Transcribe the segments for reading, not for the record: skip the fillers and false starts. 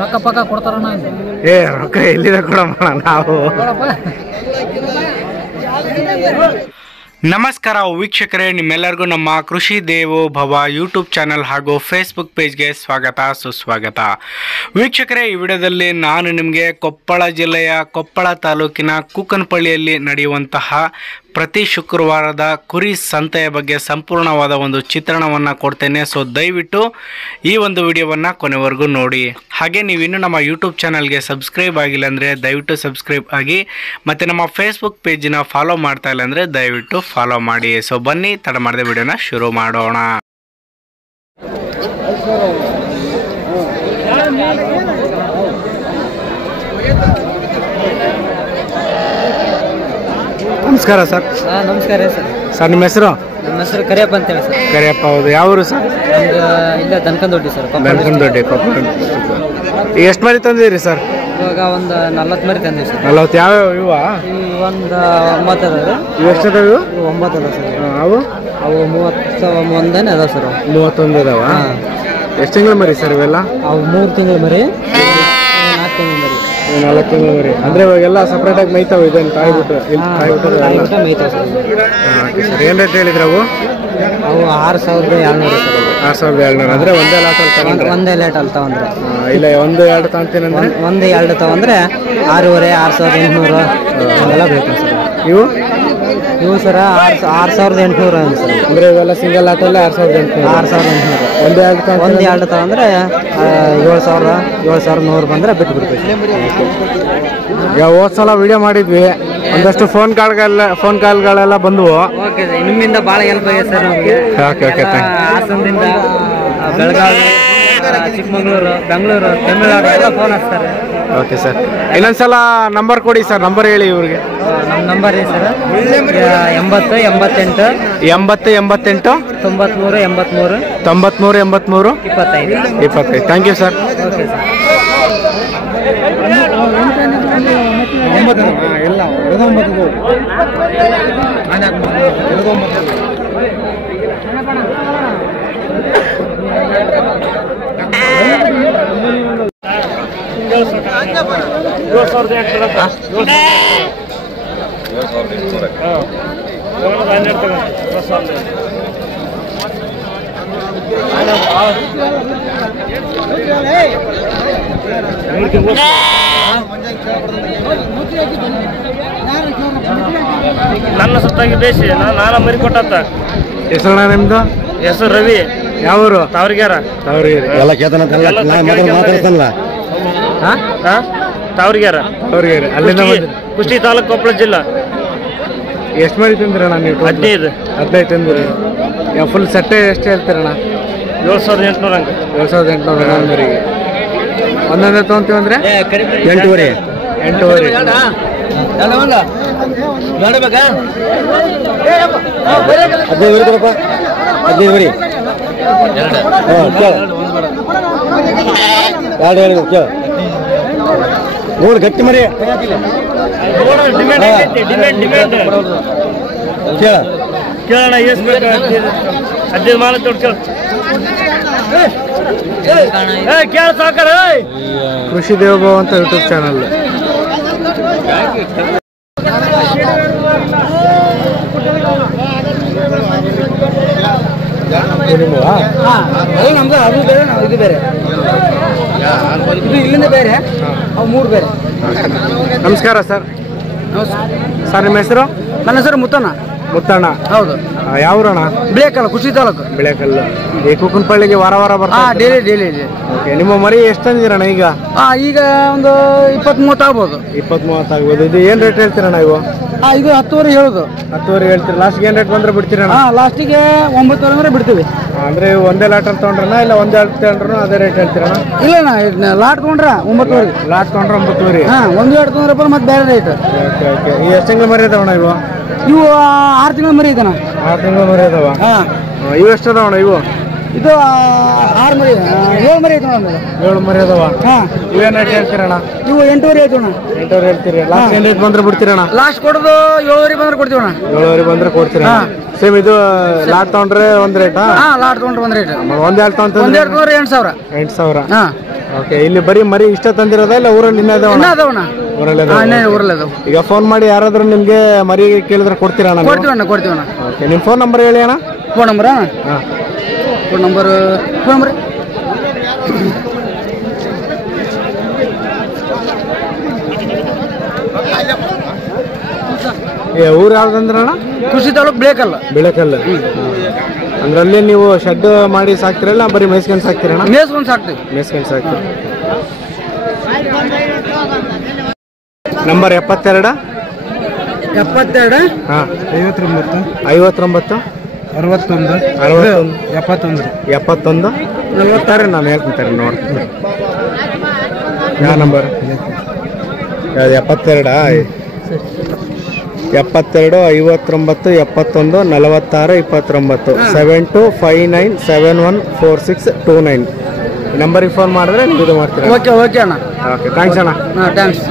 ರೊಕ್ಕ ಪಕ್ಕ ಕೊಡ್ತಾರಣ್ಣ. ರೊಕ್ಕ ಎಲ್ಲಿದೆ ಕೊಡೋಣ ನಾವು. ನಮಸ್ಕಾರ ವೀಕ್ಷಕರೇ, ನಿಮ್ಮೆಲ್ಲರಿಗೂ ನಮ್ಮ ಕೃಷಿ ದೇವೋ ಭವ ಯೂಟ್ಯೂಬ್ ಚಾನಲ್ ಹಾಗೂ ಫೇಸ್ಬುಕ್ ಪೇಜ್ಗೆ ಸ್ವಾಗತ ಸುಸ್ವಾಗತ. ವೀಕ್ಷಕರೇ, ಈ ವಿಡಿಯೋದಲ್ಲಿ ನಾನು ನಿಮಗೆ ಕೊಪ್ಪಳ ಜಿಲ್ಲೆಯ ಕೊಪ್ಪಳ ತಾಲೂಕಿನ ಕೂಕನಪಳ್ಳಿಯಲ್ಲಿ ನಡೆಯುವಂತಹ ಪ್ರತಿ ಶುಕ್ರವಾರದ ಕುರಿ ಸಂತೆಯ ಬಗ್ಗೆ ಸಂಪೂರ್ಣವಾದ ಒಂದು ಚಿತ್ರಣವನ್ನು ಕೊಡ್ತೇನೆ. ಸೊ ದಯವಿಟ್ಟು ಈ ಒಂದು ವಿಡಿಯೋವನ್ನು ಕೊನೆವರೆಗೂ ನೋಡಿ. ಹಾಗೆ ನೀವಿನ್ನೂ ನಮ್ಮ ಯೂಟ್ಯೂಬ್ ಚಾನಲ್ಗೆ ಸಬ್ಸ್ಕ್ರೈಬ್ ಆಗಿಲ್ಲ ಅಂದರೆ ದಯವಿಟ್ಟು ಸಬ್ಸ್ಕ್ರೈಬ್ ಆಗಿ, ಮತ್ತು ನಮ್ಮ ಫೇಸ್ಬುಕ್ ಪೇಜಿನ ಫಾಲೋ ಮಾಡ್ತಾ ಇಲ್ಲ ಅಂದರೆ ದಯವಿಟ್ಟು ಫಾಲೋ ಮಾಡಿ. ಸೊ ಬನ್ನಿ, ತಡ ಮಾಡದೆ ವಿಡಿಯೋನ ಶುರು ಮಾಡೋಣ. ನಮಸ್ಕಾರ ಸರ್. ನಮಸ್ಕಾರ ಸರ್. ಸರ್ ನಿಮ್ಮ ಹೆಸರು? ನಮ್ಮ ಹೆಸರು ಕರಿಯಪ್ಪ ಅಂತ ಹೇಳಿ ಸರ್. ಕರಿಯಪ್ಪ, ಹೌದು. ಯಾವ ಊರು ಸರ್? ಇಲ್ಲ ದನಕಂದೊಡ್ಡಿ ಸರ್. ದನಕಂದೊಡ್ಡಿ, ಕೊಪ್ಪಳ. ಎಷ್ಟು ಮರಿ ತಂದಿದ್ದೀರಿ ಸರ್? ಇವಾಗ ಒಂದು 40 ಮರಿ ತಂದಿವಿ ಸರ್. 40 ಯಾವ ಇವ? ಒಂದು 9 ಅದಾವೆ. ಇವು ಎಷ್ಟು ಅದಾವೆ? 9 ಅದಾವೆ ಸರ್. ಅವು 31 ಅದಾವೆ ಸರ್. 31 ಅದಾವ. ಎಷ್ಟು ತಿಂಗಳ ಮರಿ ಸರ್ ಇವೆಲ್ಲ? ಅವು 3 ತಿಂಗಳ ಮರಿ, 4 ತಿಂಗಳ ಮರಿ. 4 ತಿಂಗಳ ಮರಿ ಅಂದ್ರೆ ಇವಾಗೆಲ್ಲ ಸಪ್ರೇಟ್ ಆಗಿ ಮೈತಾವ? ಇದನ್ನು ಕಾಯ್ಬಿಟ್ಟು ಮೈತಾವೆ ಸರ್. ಏನು ರೇಟ್ ಹೇಳಿದ್ರೆ ಅವು? ಅವು 6,700 ಸರ್. 6,700 ಅಂದ್ರೆ ಒಂದೇ ಲಾಟಲ್ಲಿ ತಗೊಂಡ್ರೆ? ಒಂದೇ ಲೇಟಲ್ಲಿ ತಗೊಂಡ್ರೆ. ಇಲ್ಲ, 1-2 ತಗೊಂತೀನಿ ಅಂದ್ರೆ? 1-2 ತಗೊಂಡ್ರೆ 6,500, 6,800 ಎಲ್ಲ ಬೇಕು ಸರ್. ಇವು ಸರ 6,800 ಸರ್. ಅಂದ್ರೆ ಇವೆಲ್ಲ ಸಿಂಗಲ್ ಲಾಟಲ್ಲಿ 6,800. 1-2 ತಗೊಂಡ್ರೆ 7,100 ಬಂದ್ರೆ ಬಿಟ್ಟು ಬಿಡ್ತೀವಿ. ಹೋದ್ ಸಲ ವಿಡಿಯೋ ಮಾಡಿದ್ವಿ, ಒಂದಷ್ಟು ಫೋನ್ ಕಾಲ್ಗಳೆಲ್ಲ ಬಂದವು. ಓಕೆ, ನಿಮ್ಮಿಂದ ಭಾಳ ಹೆಲ್ಪ್ ಆಗಿದೆ ಸರ್ ನಮಗೆ. ಹಾಸನದಿಂದ ಬೆಳಗಾವಿ, ಚಿಕ್ಕಮಗಳೂರು, ಬೆಂಗಳೂರು, ತಮಿಳುನಾಡು ಎಲ್ಲ ಫೋನ್ ಹಚ್ತಾರೆ. ಓಕೆ ಸರ್, ಇನ್ನೊಂದ್ಸಲ ನಂಬರ್ ಕೊಡಿ ಸರ್. ನಂಬರ್ ಹೇಳಿ ಇವ್ರಿಗೆ. ನಮ್ಮ ನಂಬರ್ ಇದೆ sir 80 88 93 83 25. Thank you sir. Okay sir. ನನ್ನ ಸುತ್ತಾಗಿ ಬೇಸಿ ನಾನು ಮರಿ ಕೊಟ್ಟಂತ. ಹೆಸರು ನಿಮ್ದು? ಹೆಸರು ರವಿ. ಯಾವೂರು? ತಾವರಿಗೆರ. ಎಲ್ಲ ತಾವರಿಗೆರ ಅಲ್ಲಿಂದ ಕುಷ್ಟಗಿ ತಾಲೂಕು, ಕೊಪ್ಪಳ ಜಿಲ್ಲಾ. ಎಷ್ಟು ಮರಿ ತಂದಿರಣ್ಣ ನೀವು? 15 ತಂದಿರಿ. ಫುಲ್ ಸೆಟ್ಟೆ ಎಷ್ಟು ಹೇಳ್ತೀರಣ್ಣ? 7,800 ಹಂಗೆ. 7,800 ಮರಿಗೆ. ಒಂದೊಂದೇ ತೊಗೊಂತೀವಿ ಅಂದ್ರೆ 8,500. 8,500. ನೋಡು ಗಟ್ಟಿ ಮರಿ ಕೇಳೋಣ. ಎಷ್ಟು ಬೇಕು? 15 ಮಾಲ ತೊಟ್ಟು ಕೇಳ ಸಾಕಾರ. ಕೃಷಿ ದೇವಭವ ಅಂತ ಯೂಟ್ಯೂಬ್ ಚಾನಲ್. ನಮ್ದು ಅದು ಬೇರೆ, ಇದು ಬೇರೆ, ಇದು ಇಲ್ಲಿಂದ ಬೇರೆ, ಅವು 3 ಬೇರೆ. ನಮಸ್ಕಾರ ಸರ್. ಸರ್ ನಿಮ್ಮ ಹೆಸರು? ನನ್ನ ಹೆಸರು ಮುತ್ತಣ್ಣ. ಹೌದು. ಯಾವೂರಣ್ಣ? ಬಿಳೇಕಲ್ಲು, ಕುಷ್ಟಗಿ ತಾಲೂಕು. ಬಿಳೇಕಲ್ಲು. ಈ ಕೂಕನಪಳ್ಳಿಗೆ ವಾರ ಬರ್ತಾ? ಡೈಲಿ. ಓಕೆ, ನಿಮ್ಮ ಮರಿ ಎಷ್ಟು ತಂದಿರಣ್ಣ ಈಗ? ಈಗ ಒಂದು 20-30 ಆಗ್ಬೋದು. 20-30 ಆಗ್ಬೋದು. ಇದು ಏನು ರೇಟ್ ಹೇಳ್ತೀರಣ್ಣ ಇವು? ಇದು 10,000 ಹೇಳುದು. 10,000 ಹೇಳ್ತೀರಿ. ಲಾಸ್ಟ್ಗೆ ಏನು ರೇಟ್ ಬಂದ್ರೆ ಬಿಡ್ತೀರಣ್ಣ? ಲಾಸ್ಟಿಗೆ 9,000 ಅಂದ್ರೆ ಬಿಡ್ತೀವಿ. ಅಂದ್ರೆ ಒಂದೇ ಲಾಟಲ್ಲಿ ತೊಗೊಂಡ್ರಣ್ಣ ಇಲ್ಲ 1-2 ತಗೊಂಡ್ರು ಅದೇ ರೇಟ್ ಹೇಳ್ತೀರಣ್ಣ? ಇಲ್ಲ, ಲಾಟ್ ತೊಗೊಂಡ್ರೆ 9,000. ಲಾಟ್ ತೊಗೊಂಡ್ರೆ 9,000. 1-2 ತೊಗೊಂಡ್ರಪ್ಪ ಮತ್ತೆ ಬೇರೆ ರೇಟ್. ಓಕೆ. ಈ ಎಷ್ಟು ತಿಂಗಳು ಮರಿ ಅದಾವಣ್ಣ ಇವು? ಇವು 6 ತಿಂಗಳ ಮರಿ ಇದಾನ. 6 ತಿಂಗಳು ಮರಿ ಅದಾವ. ಇವು ಎಷ್ಟು ಅದಾವಣ್ಣ ಇವು? ಇದು 6 ಮರಿ 7 ಮರಿ ಐತೆ ಅಣ್ಣ. 7 ಮರಿ ಅದಾವ. ಹಾಂ, ಇವೇನು ರೇಟ್ ಹೇಳ್ತೀರಣ್ಣ? ಇವು 8 ಐತೆ ಅಣ್ಣ. 8 ಹೇಳ್ತೀರಿ. ಲಾಸ್ಟ್ ಏನು ರೇಟ್ ಬಂದ್ರೆ ಬಿಡ್ತೀರಣ್ಣ? ಲಾಸ್ಟ್ ಕೊಡೋದು 7 ಬಂದ್ರೆ ಕೊಡ್ತೀವಿ ಅಣ್ಣ. 7 ಬಂದ್ರೆ ಕೊಡ್ತೀರಾ? ಸೇಮ್ ಇದು ಲಾಟ್ ತಗೊಂಡ್ರೆ ಒಂದು ರೇಟಾ? ಹಾಂ, ಲಾಟ್ ತೊಗೊಂಡ್ರೆ ಒಂದು ರೇಟ್. ಒಂದು ಎರಡು ತಗೊಂಡ್ರೆ 8,000. 8,000. ಹಾಂ, ಓಕೆ. ಇಲ್ಲಿ ಬರೀ ಮರಿ ಇಷ್ಟ ತಂದಿರೋದ ಇಲ್ಲ ಊರಲ್ಲಿ ಇನ್ನೂ ಇದಾವ? ಇನ್ನೂ ಅದಾವಣ್ಣ. ಊರಲ್ಲಿ ಊರಲ್ಲಿ ಅದಾವ. ಈಗ ಫೋನ್ ಮಾಡಿ ಯಾರಾದ್ರೂ ನಿಮ್ಗೆ ಮರಿ ಕೇಳಿದ್ರೆ ಕೊಡ್ತೀರಾ ಅಣ್ಣ? ಕೊಡ್ತೀವಣ್ಣ. ಓಕೆ. ನಿಮ್ಮ ಫೋನ್ ನಂಬರ್ ಹೇಳಿ ಅಣ್ಣ. ಫೋನ್ ನಂಬರಾ? ಹಾಂ, ಫೋನ್ ನಂಬರ್ ಊರು ಯಾವ್ದಂದ್ರೆ ಅಣ್ಣ? ಕೃಷಿ ತಾಲೂಕು ಬೇಕಲ್ಲ. ಬೆಳಕಲ್ಲ. ಅಂದ್ರೆ ಅಲ್ಲಿ ನೀವು ಶೆಡ್ ಮಾಡಿ ಸಾಕ್ತಿರಲ್ಲ, ಬರೀ ಮೇಸ್ಕೊಂಡು ಸಾಕ್ತೀರಣ್ಣ? ಮೇಸ್ಕೊಂಡು ಸಾಕ್ತೀವಿ. ಮೇಸ್ಕೊಂಡು ಸಾಕ್ತೀವಿ. ನಂಬರ್ 72 ಹಾಂ 59 59 61 61 71 40 ನಾನು ಹೇಳ್ತೀನಿ ನೋಡ್ತೀನಿ. ಯಾವ ನಂಬರ್? ಯಾವ್ದು? 72 59 71 46 29 7259714629 ನಂಬರಿಗೆ ಫೋನ್ ಮಾಡಿದ್ರೆ ನೀವು ಇದು ಮಾಡ್ತೀರಾ? ಓಕೆ ಅಣ್ಣ. ಓಕೆ, ಥ್ಯಾಂಕ್ಸ್ ಅಣ್ಣ. ಹಾಂ, ಥ್ಯಾಂಕ್ಸ್.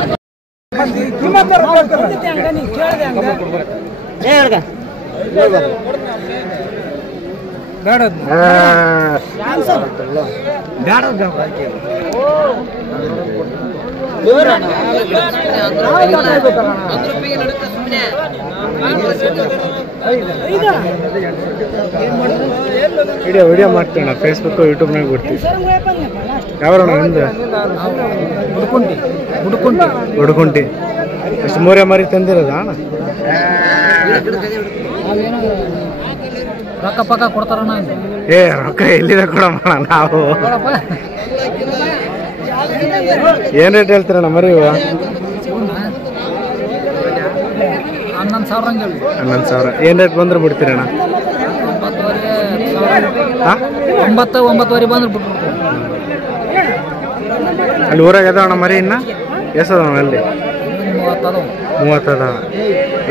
ವಿಡಿಯೋ ಮಾಡ್ತೀವಿ ಫೇಸ್ಬುಕ್ ಯೂಟ್ಯೂಬ್ನಾಗ ಬಿಡ್ತೀವಿ. ಯಾವ್ರಣ್ಣ ನಿಮ್ದು? ಹುಡುಕುಂಟಿ. ಎಷ್ಟು ಮೂರೇ ಮರಿ ತಂದಿರೋದ ಅಣ್ಣ? ರೊಕ್ಕ ಪಕ್ಕ ಕೊಡ್ತಾರಣ್ಣ? ರೊಕ್ಕ ಎಲ್ಲಿದೆ ಕೊಡಮ್ಮ ನಾವು. ಏನ್ ರೇಟ್ ಹೇಳ್ತೀರಣ್ಣ ಮರಿ? 11,000. ಏನ್ ರೇಟ್ ಬಂದ್ರೆ ಬಿಡ್ತೀರಣ್ಣ? 9,900 ಬಂದ್ರೆ ಬಿಟ್ಟು. ಅಲ್ಲಿ ಊರಾಗ ಅದಾವಣ್ಣ ಮರಿ? ಇನ್ನ ಎಷ್ಟದ ಅಲ್ಲಿ? 30 ಅದಾವ.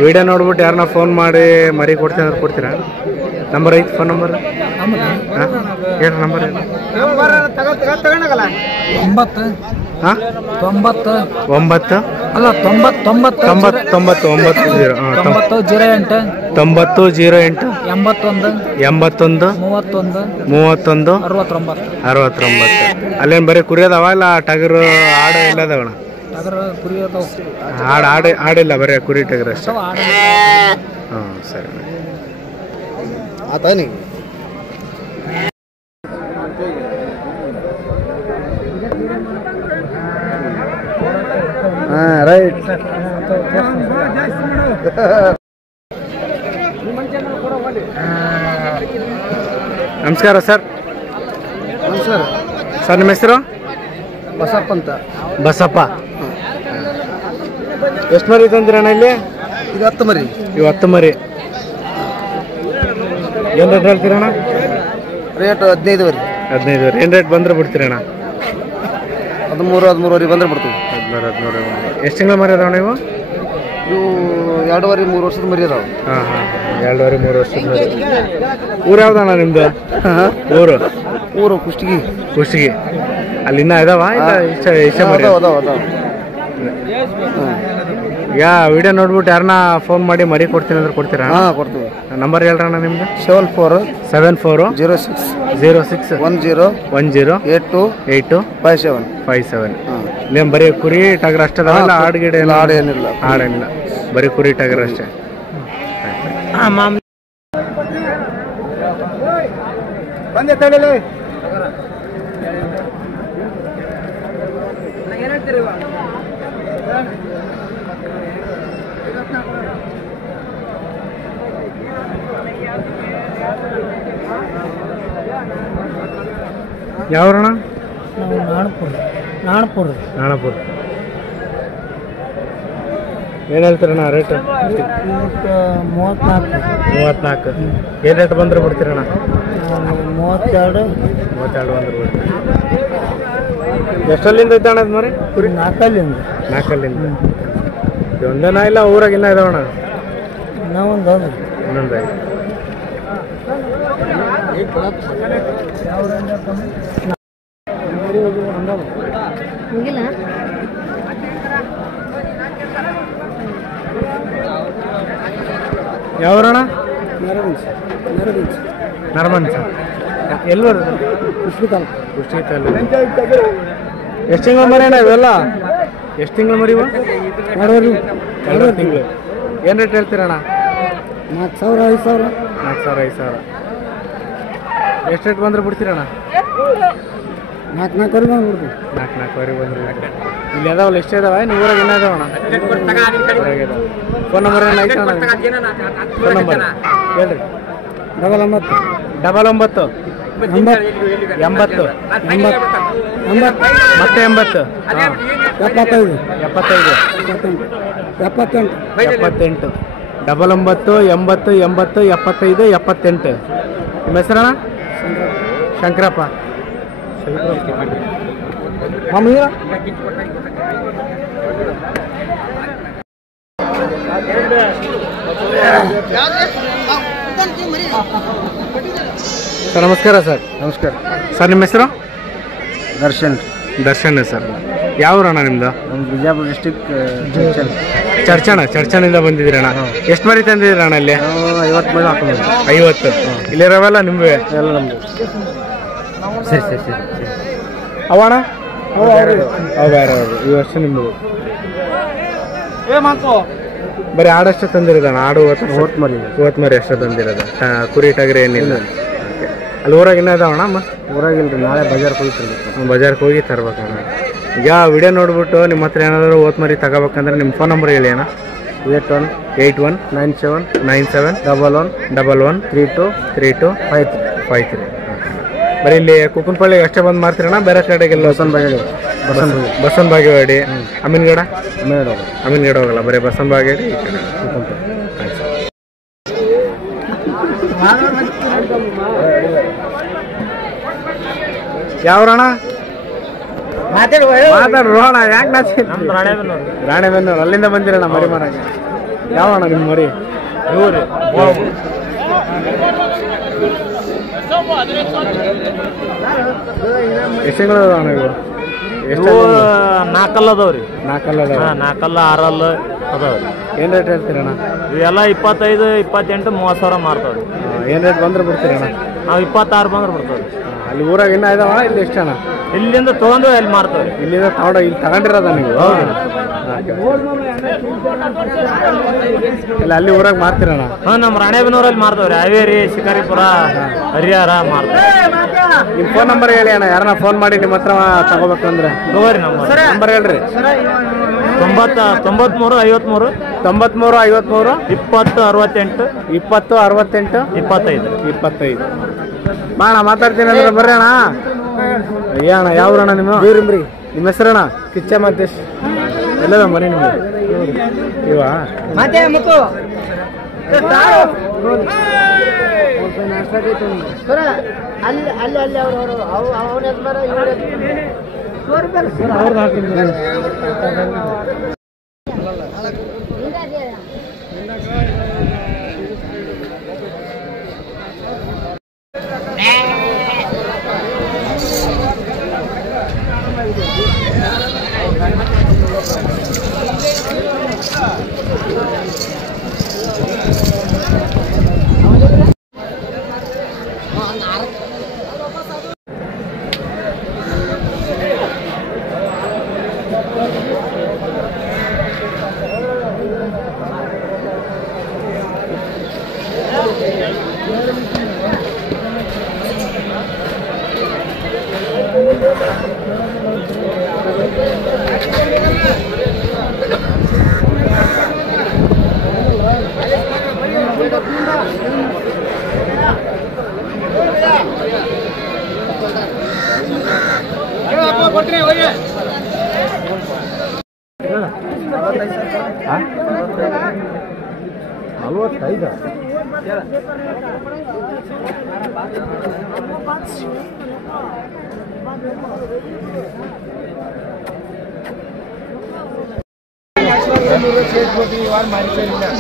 ವಿಡಿಯೋ ನೋಡ್ಬಿಟ್ಟು ಯಾರನ್ನ ಫೋನ್ ಮಾಡಿ ಮರಿ ಕೊಡ್ತೀನಿ ಅಂದ್ರೆ ಕೊಡ್ತೀರಾ? ನಂಬರ್ ಐತಿ? ಫೋನ್ ನಂಬರ್ ಹಾಂ ಹೇಳಿ. ನಂಬರ್ ಹೇಳಿ. 9 ಅಲ್ಲ 90 90 90 91 31 69. ಅಲ್ಲೇನು ಬರೀ ಕುರಿಯದವ ಇಲ್ಲ ಟಗರು ಆಡು ಎಲ್ಲ ಅದಾವಣ? ಆಡಿಲ್ಲ, ಬರೀ ಕುರಿ ಟಗರು ಅಷ್ಟೇ. ಹಾಂ, ಸರಿ. ಆತ ರೈಟ್. ನಮಸ್ಕಾರ ಸರ್. ನಮಸ್ಕಾರ ಸರ್, ನಿಮ್ಮ ಹೆಸರು? ಬಸಪ್ಪ ಅಂತ. ಬಸಪ್ಪ. ಎಷ್ಟು ಮರಿ ತಂದಿರಣ್ಣ ಇಲ್ಲಿ? ಇದು 10 ಮರಿ. ಇವು 10 ಮರಿ. ಏನು ರೇಟ್ ಹೇಳ್ತೀರಣ್ಣ? ರೇಟ್ 15 ಮರಿ. 15. ಏನು ರೇಟ್ ಬಂದ್ರೆ ಬಿಡ್ತೀರಣ್ಣ? 13-13 ಬಂದ್ರೆ ಬಿಡ್ತೀವಿ. 14 ಎಷ್ಟು ತಿಂಗಳ ಮರಿ ಅದಾವ ನೀವು? ಇವು 2-3 ವರ್ಷದ ಮರಿ ಅದಾವ. ಹಾಂ ಹಾಂ, 2-3 ವರ್ಷದ ಮರಿ. ಊರು ಯಾವ್ದಣ್ಣ ನಿಮ್ದು? ಊರು ಕುಷ್ಟಗಿ. ಅಲ್ಲಿ ಇನ್ನೂ ಇದಾವ ಇಲ್ಲ ಇಷ್ಟ ಮರಿ? ಯಾ ವಿಡಿಯೋ ನೋಡ್ಬಿಟ್ಟು ಯಾರನ್ನ ಫೋನ್ ಮಾಡಿ ಮರಿ ಕೊಡ್ತೀನಿ ಅಂದ್ರೆ ಕೊಡ್ತೀರಾ? ಹಾಂ, ಕೊಡ್ತೀವಿ. ನಂಬರ್ ಹೇಳ್ರಣ್ಣ ನಿಮ್ದು? 74 06 10 8257. ನೀವು ಬರೀ ಕುರಿ ಟಗರ್ ಅಷ್ಟೇ ಅದಾವಲ್ಲ? ಆಡುಗಿಡ ಆಡೇನಿಲ್ಲ? ಬರೀ ಕುರಿ ಟಗರ್ ಅಷ್ಟೇ. ಯಾವ್ರಣ್ಣ? ನಾಣಪುರ. ಏನು ಹೇಳ್ತೀರಣ್ಣ ರೇಟ್? 34. ಏನು ರೇಟ್ ಬಂದ್ರೆ ಬಿಡ್ತೀರಣ್ಣ? 32 ಬಂದ್ರೆ ಬಿಡ್ತೀರಿ. ಎಷ್ಟಲ್ಲಿಂದ ಇದ್ದಣ್ಣ ಅದು ಮರಿ? 4 ಒಂದೇನಾ ಇಲ್ಲ ಊರಾಗ ಇನ್ನೂ ಇದಾವಣ್ಣ? ಇನ್ನೊಂದು ಯಾವರಣ? ನರಮನ್ಸ. ಎಲ್ಲಿ ಬರುತ್ತೆ? ಕುಷ್ಟಗಿ ತಾಲೂಕು. ಎಷ್ಟು ತಿಂಗಳು ಮರಿ ಅಣ್ಣ ಇವೆಲ್ಲ? ಎಷ್ಟು ತಿಂಗಳು ಮರಿ? 2 ತಿಂಗಳು. ಏನು ರೇಟ್ ಹೇಳ್ತೀರಣ್ಣ? 4,000 5,000. 4,000 5,000. ಎಷ್ಟು ರೇಟ್ ಬಂದ್ರೆ ಬಿಡ್ತೀರಣ್ಣ? 4,000 ಬಂದ್ಬಿಡ್ತೀವಿ. 4,000 ಬಂದ್ರೆ ಇಲ್ಲಿ ಅದಾವಲ್ಲ? ಎಷ್ಟು ಇದಾವೆ ನೀವು ಊರಾಗ? ಇನ್ನೂ ಇದಾವಣ್ಣ? ಫೋನ್ ನಂಬರ್ ಏನು ಐತೆ ಅಣ್ಣ? ಫೋನ್ ನಂಬರ್ ಹೇಳ್ರಿ. 99 99 80 ಮತ್ತೆ 80 75 75 78 78 99 80 80 75 78. ನಿಮ್ಮ ಹೆಸರಣ್ಣ? ಶಂಕರಪ್ಪ. ಸರ್ ನಮಸ್ಕಾರ. ಸರ್ ನಮಸ್ಕಾರ ಸರ್ ನಿಮ್ಮ ಹೆಸರು? ದರ್ಶನ್. ದರ್ಶನ್ ಸರ್. ಯಾವ ಊರಣ್ಣ ನಿಮ್ಮದು? ನಮ್ಮ ಬಿಜಾಪುರ ಡಿಸ್ಟಿಕ್ ಚರ್ಚಣಿಂದ ಬಂದಿದ್ದೀರಣ್ಣ. ಎಷ್ಟು ಮರಿ ತಂದಿದ್ದೀರಣ್ಣ ಇಲ್ಲಿ? 50 ಮರಿ ಹಾಕೊಂಡು 50. ಇಲ್ಲಿರೋವೆಲ್ಲ ನಿಮ್ಮವೇ? ಎಲ್ಲ ನಮ್ಮದು. ಸರಿ ಅವಣ್ಣ ಅವು ಬೇರೆ ಈ ವರ್ಷ ನಿಮ್ಮದು. ಬರೀ ಆಡಷ್ಟು ತಂದಿರೋದಣ್ಣ? ಆಡು 50 ಮರಿ. 50 ಮರಿ ಅಷ್ಟು ತಂದಿರೋದು? ಕುರಿ ಟಗರಿ ಏನಿಲ್ಲ? ಅಲ್ಲಿ ಊರಾಗ ಇನ್ನೂ ಇದಾವಣ್ಣ? ಊರಾಗಿಲ್ರಿ, ನಾಳೆ ಬಜಾರ್ಗೆ ಹೋಗಿ ತರಬೇಕು. ಬಜಾರ್ಗೆ ಹೋಗಿ ತರ್ಬೇಕಣ್ಣ. ಈಗ ವಿಡಿಯೋ ನೋಡ್ಬಿಟ್ಟು ನಿಮ್ಮ ಹತ್ರ ಏನಾದರೂ 50 ಮರಿ ತಗೋಬೇಕಂದ್ರೆ ನಿಮ್ಮ ಫೋನ್ ನಂಬರ್ ಹೇಳಿ ಅಣ್ಣ. 81 97 97 11 11 32 32 53. 53. ಬರೀ ಇಲ್ಲಿ ಕುಕ್ಕನಪಳ್ಳಿಗೆ ಅಷ್ಟೇ ಬಂದು ಮಾಡ್ತೀರಣ್ಣ? ಬೇರೆ ಕಡೆಗೆಲ್ಲ? ಬಸವನ ಬಾಗೇವಾಡಿ, ಅಮೀನ್ಗಡ ಹೋಗಲ್ಲ, ಬರೀ ಬಸವನ ಬಾಗೇವಾಡಿ ಈ ಕಡೆ. ಯಾವ್ರಣ? ಮಾತಾಡ್ರೋಣ. ಯಾಕೆ ನಾಚಿ? ರಾಣೆಬೆನ್ನೂರು. ಅಲ್ಲಿಂದ ಬಂದಿರಣ್ಣ ಮರಿ ಮಾರಾಗೆ. ಯಾವಣ್ಣ ನಿಮ್ಮ ಮರಿ? ಎಷ್ಟು ತಿಂಗಳು ಅದಾವಣ್ಣ ಇವು? ಎಷ್ಟು? 4 ಅದಾವ್ರಿ. 4 ಅದಾವ? 4 6 ಅದಾವ್ರಿ. ಏನು ರೇಟ್ ಹೇಳ್ತೀರಣ್ಣ? ಇವೆಲ್ಲ 25 28 30 ಸಾವಿರ ಮಾರ್ತಾವ್ರಿ. ಏನು ರೇಟ್ ಬಂದ್ರೆ ಬಿಡ್ತೀರಣ್ಣ? ನಾವು 26 ಬಂದ್ರೆ ಬಿಡ್ತಾವ್ರಿ. ಅಲ್ಲಿ ಊರಾಗ ಇನ್ನೂ ಇದಾವ? ಇಲ್ಲಿ ಎಷ್ಟು ಅಣ್ಣ? ಇಲ್ಲಿಂದ ತೊಗೊಂಡು ಅಲ್ಲಿ ಮಾರ್ತಾವ್ರಿ. ಇಲ್ಲಿಂದ ತಗೊಂಡು ಇಲ್ಲಿ ತಗೊಂಡಿರೋದ ನೀವು? ಇಲ್ಲ ಅಲ್ಲಿ ಊರಾಗ ಮಾರ್ತೀರಣ್ಣ? ಹಾಂ, ನಮ್ಮ ರಾಣೆಬೆನ್ನೂರಲ್ಲಿ ಮಾರ್ತಾವ್ರಿ. ಹಾವೇರಿ, ಶಿಕಾರಿಪುರ, ಹರಿಹರ ಮಾರ್ತಾವ್ರಿ. ನಿಮ್ಮ ಫೋನ್ ನಂಬರ್ ಹೇಳಿ ಅಣ್ಣ. ಯಾರನ್ನ ಫೋನ್ ಮಾಡಿ ನಿಮ್ಮ ಹತ್ರ ತಗೋಬೇಕಂದ್ರೆ? ತಗೋರಿ ನಂಬರ್ ಹೇಳ್ರಿ. 93 53 93 53 20 68 20 68 25 25. ಬಾಣ ಮಾತಾಡ್ತೀನಿ ಅಂದ್ರೆ ಬರ್ರಿ ಅಣ್ಣ. ಅಣ್ಣ ಯಾವ್ರಣ್ಣ ನಿಮ್ಮ? ಬೀರಂಬ್ರಿ. ನಿಮ್ಮ ಹೆಸರಣ್ಣ? ಕಿಚ್ಚ ಮತ್ತೇಶ್. ಎಲ್ಲದ ಮರಿ ನಿಮ್ಗೆ ಇವಾ? ಅವ್ರದ್ದು ಹಾಕಿದ್ದೀನಿ.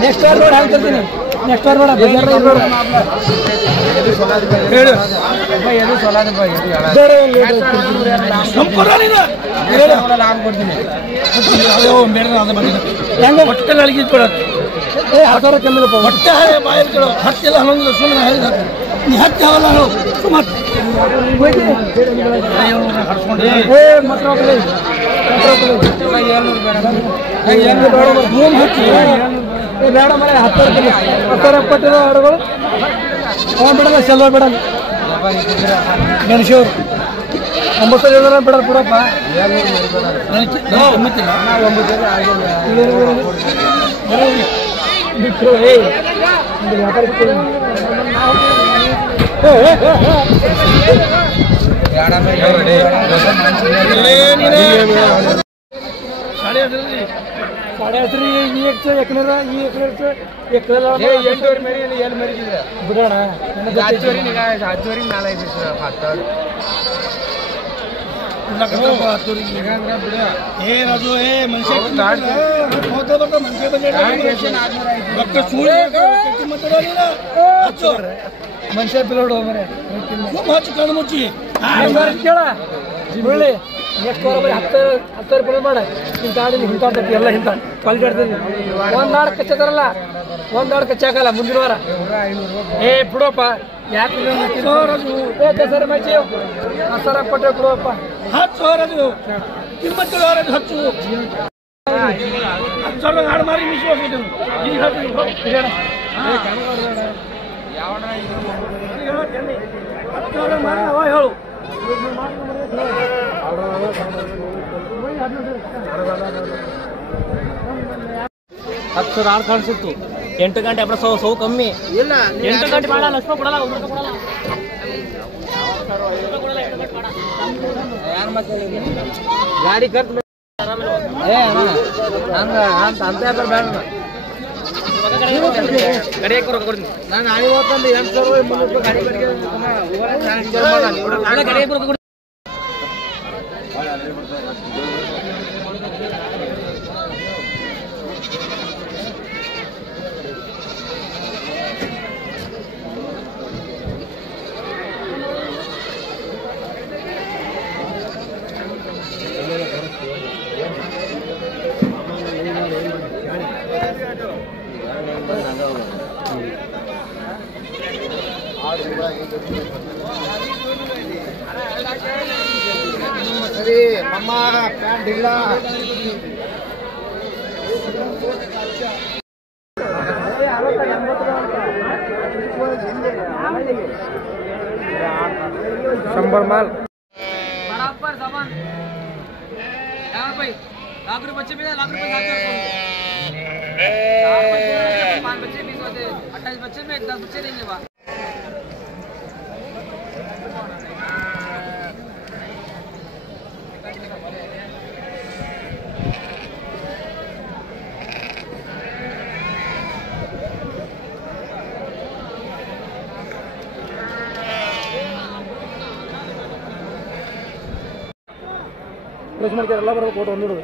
ನೆಕ್ಸ್ಟ್ ವಾರ ರೋಡ್ ಹಾಕ್ತೀನಿ. ನೆಕ್ಸ್ಟ್ ವಾರ ರೋಡ್ ಬೇಡ ಮನೆ 10 ಕೊಟ್ಟಿರೋ ಹಾಡುಗಳು ಬಿಡಲ್ಲ ಸೆಲ್ವ ಬಿಡಲ್ಲ ಗಣೇಶವ್ರು 9 ಬಿಡಲ್ಲ ಬಿಡಪ್ಪ ಬಿಟ್ಟರು साढ़े 8 ಬಿಡೋಣ ಮನುಷ್ಯ ಪಿಲೋಡ್ ಮುಚ್ಚಿ ಕೇಳ ಬಿಡ್ಲಿ ನೆಕ್ಸ್ಟ್ ಬರೀ 10 ರೂಪಾಯಿ ಮಾಡ ಇಂಥ ಹಿಂತಾಡ್ತೈತಿ ಎಲ್ಲ ಹಿಂತ ಕ್ವಾಲಿಟಿ ಆಡ್ತೈತಿ ಒಂದಾಡು ಕಚ್ಚತಾರಲ್ಲ ಒಂದಾಡು ಕಚ್ಚಾಕಲ್ಲ ಮುಂದಿನ ವಾರ ಬಿಡೋಪ್ಪ ಯಾಕೆ ಸರ್ ಮಚ್ಚಿ 10,000 ಕೊಟ್ಟರೆ ಬಿಡುವಪ್ಪ 10,000 ಕಿಮ್ಮತ್ತು ಹಚ್ಚು 10,000 ಹಾಡು ಮಾರಿ ವಿಶ್ವಾಸ ಹೇಳು ಹತ್ತು ಆರು ಕಾಣಿಸಿತ್ತು 8 ಗಂಟೆ ಅಪ್ಪ ಸೌ ಕಮ್ಮಿ ಇಲ್ಲ 8 ಗಂಟೆ ಮಾಡಲ್ಲ ಲಕ್ಷ್ಮ ಕೊಡಲ್ಲ ಗಾಡಿ ಖರ್ಚು ಅಂತ ಬೇಡ ನಾನು ನಾಳೆ ಹೋಗ್ತಂದು 8,000 ಗಾಡಿ ಸರಿ ಅಮ್ಮ ಪ್ಯಾಂಟ್ ಇಲ್ಲ शंभर माल बराबर सामान भाई लाख रुपए बच्चे में लाख रुपए 5 बच्चे 20 होते 28 बच्चे में 10 बच्चे देंगे बा ಎಲ್ಲ ಬರೋ ಫೋಟೋ ನೋಡು